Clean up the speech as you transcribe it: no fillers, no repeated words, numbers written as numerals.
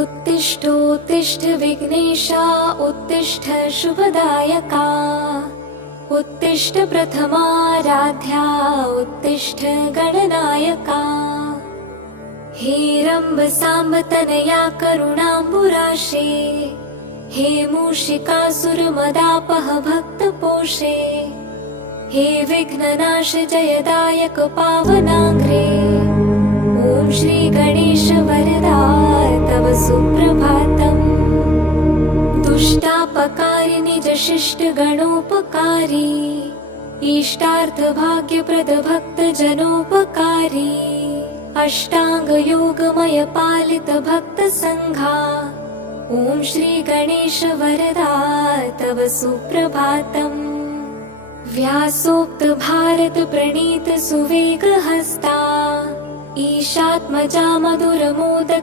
उत्तिष्ठोत्तिष्ठ विघ्नेशा उत्तिष्ठ शुभदायका उत्तिष्ठ प्रथमाराध्या उत्तिष्ठ गणनायका हे रम्भ साम्ब तनया करुणाम्बुराशे हे मूषिकासुरमदापह भक्तपोषे हे विघ्ननाश जयदायक पावनाङ्घ्रे ॐ श्री गणेश वरदा तव सुप्रभातम् दुष्टापकारी निज शिष्ट गणोपकारी इष्टार्थ भाग्यप्रद भक्त जनोपकारी अष्टांग योगमय पालित भक्त संघा ॐ श्री गणेश वरदा तव सुप्रभातम् व्यासोक्त भारत प्रणीत सुवेग हस्ता ईशात्मजा मधुर मोदक